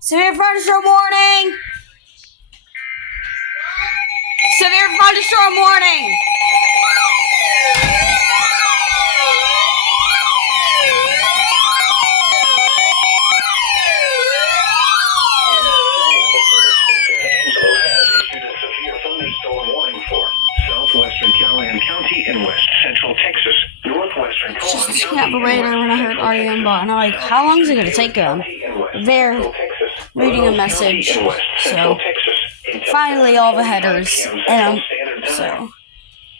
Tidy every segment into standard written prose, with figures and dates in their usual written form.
Severe thunderstorm warning! Severe thunderstorm warning! Southwestern Callahan County in west central Texas, northwestern Just a carburetor when I heard REM bot, and I'm like, how long is it going to take them? They're reading a message, so finally all the headers, and so.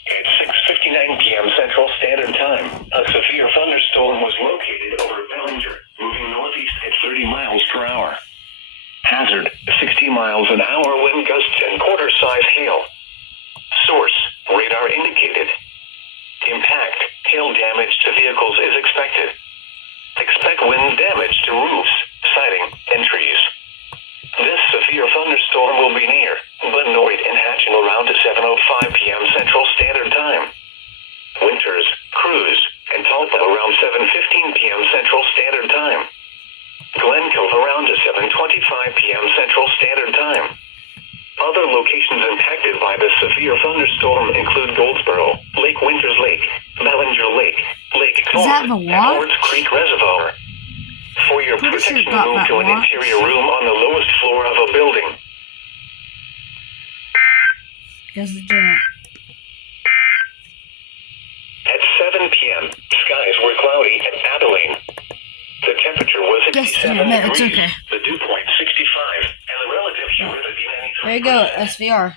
At 6:59 p.m. Central Standard Time, a severe thunderstorm was located over Bellinger, moving northeast at 30 miles per hour. Hazard, 60 miles an hour wind gusts and quarter-size hail. Source, radar indicated. Impact, hail damage to vehicles is expected. Expect wind damage to roofs, siding, and trees. This severe thunderstorm will be near Glennoid and Hatching around 7:05 p.m. Central Standard Time. Winters, Cruz, and Talpa around 7:15 p.m. Central Standard Time. Glen Cove around 7:25 p.m. Central Standard Time. Other locations impacted by the severe thunderstorm include Goldsboro, Lake Winters Lake, Bellinger Lake, Lake Thorn, and Lawrence Creek Reservoir. For your protection, move to an interior room on the lowest floor of a building. Guess it's doing At 7 p.m., skies were cloudy at Abilene. The temperature was 67 degrees, okay. the dew point 65, and the relative humidity 93%. There you go, SVR.